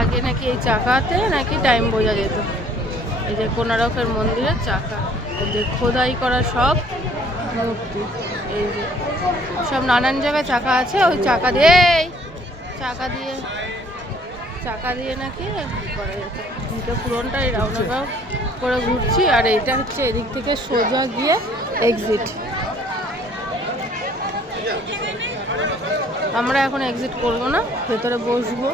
আগে নাকি এই চাকাতে নাকি টাইম বোঝা যেত। এই যে কোনারকের মন্দিরের চাকা, এই যে খোদাই করা সব মূর্তি, এই যে সব নানান জায়গায় চাকা আছে। ওই চাকা দিয়ে নাকি করা যেত। এটা পুরোটাই রাউন্ড অ্যাবাউট করে ঘুরছি, আর এইটা হচ্ছে এদিক থেকে সোজা গিয়ে এক্সিট। আমরা এখন এক্সিট করবো না, ভেতরে বসবো।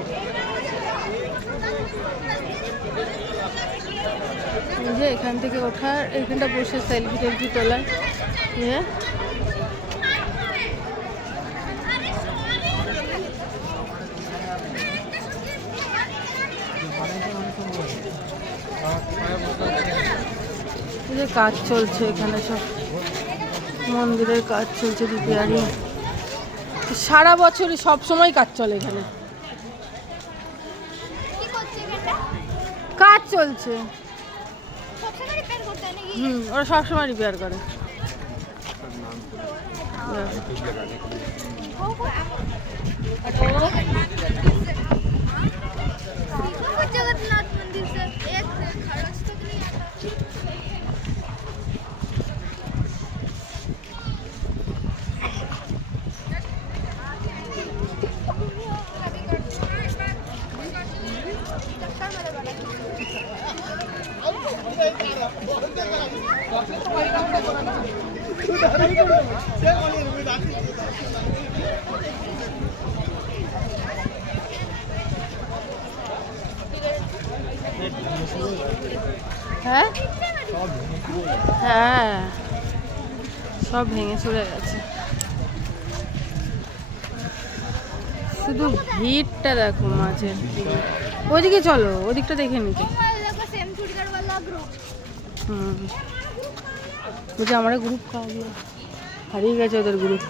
এই যে এখান থেকে ওঠার, এখানটা বসে সেলফি টেলফি তোলার ইয়ে। যে কাজ চলছে এখানে, সব মন্দিরের কাজ চলছে, রিপেয়ারিং। সারা বছরই সব সময় কাজ চলে এখানে, কাজ চলছে। ওরা সবসময় রিপেয়ার করে। হ্যাঁ হ্যাঁ, সব ভেঙে চলে গেছে। শুধু ভিড়টা দেখো মাঝে। ওইদিকে চলো, ওদিকটা দেখে নিতে। বলছি আমার গ্রুপ হারিয়ে গেছে, ওদের গ্রুপ।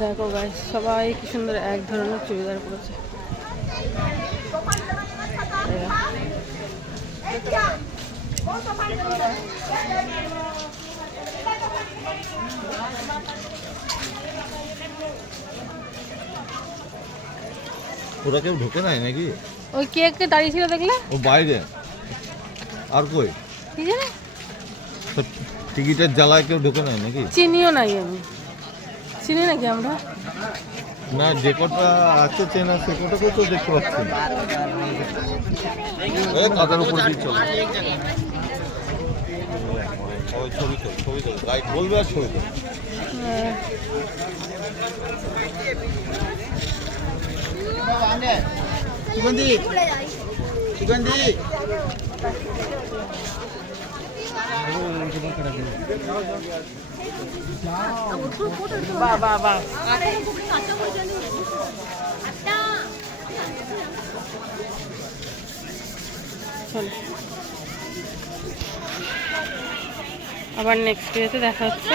দেখো গাইস, সবাই কি সুন্দর এক ধরনের চুড়িদার পরেছে। ওরা কেউ ঢোকে নাই নাকি? ওই কে দাঁড়িয়ে ছিল দেখলে? ও বাইরে। আর কই কি জানে, টিকিটের জ্বালায় কেউ ঢোকে নাই নাকি? চিনিও নাই আমি। চিনি নাকি আমরা? না, যে কটা আছে চেনা সে কটাকেও তো দেখতে পাচ্ছি না। কাদার উপর দিয়ে চলো, ছবি তোল গাইড বলবে আর ছবি তোল। আবার নেক্সট ডেতে দেখা হচ্ছে।